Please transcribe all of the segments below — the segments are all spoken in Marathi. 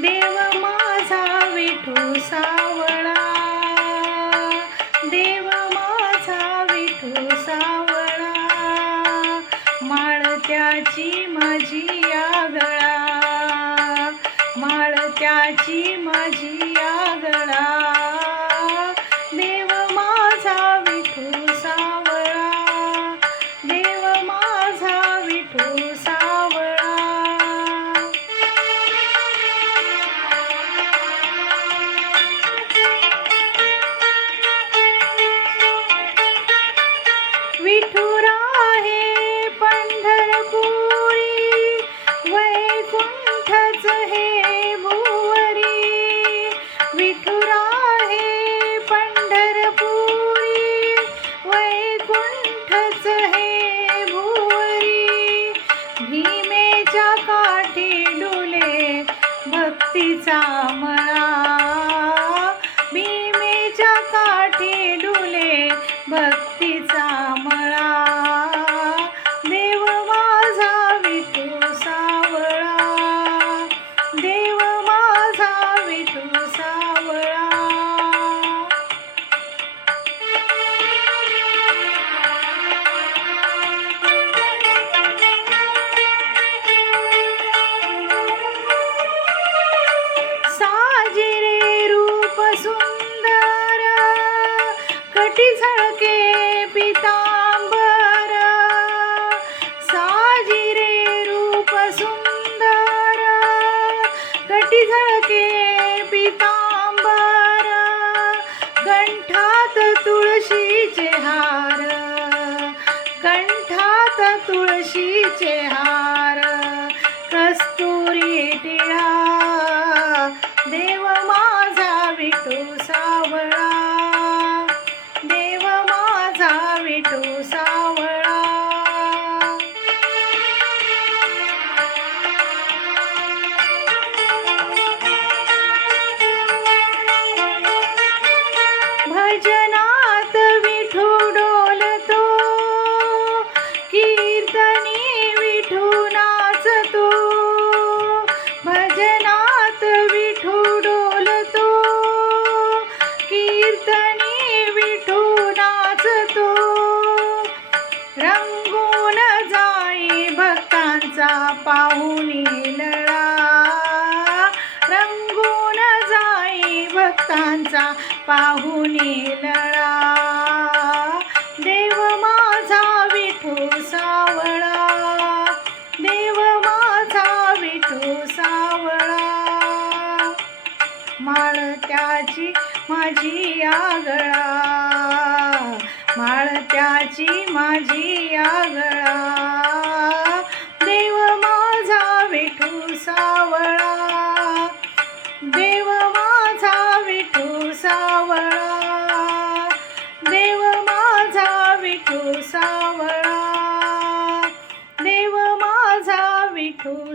देव माझा विठू सावळा. देव माझा विठू सावळा. माळत्याची माझी आगळा. माळत्याची माझी आगळा. भक्तीचा मळा. भीमेच्या काठी डुले भक्तीचा कटी झळके पितांबर. साजिरे रूप सुंदर. कटी झळके पितांबर. कंठात तुळशीचे हार कंठात तुळशीचे हार कस्तुरी टिळा पाहुणी लळा रंगून जाई भक्तांचा पाहुणी लळा देव माझा विठू सावळा. देव माझा विठू सावळा. माळत्याची माझी आगळा. माळत्याची माझी आगळा.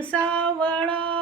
सावळा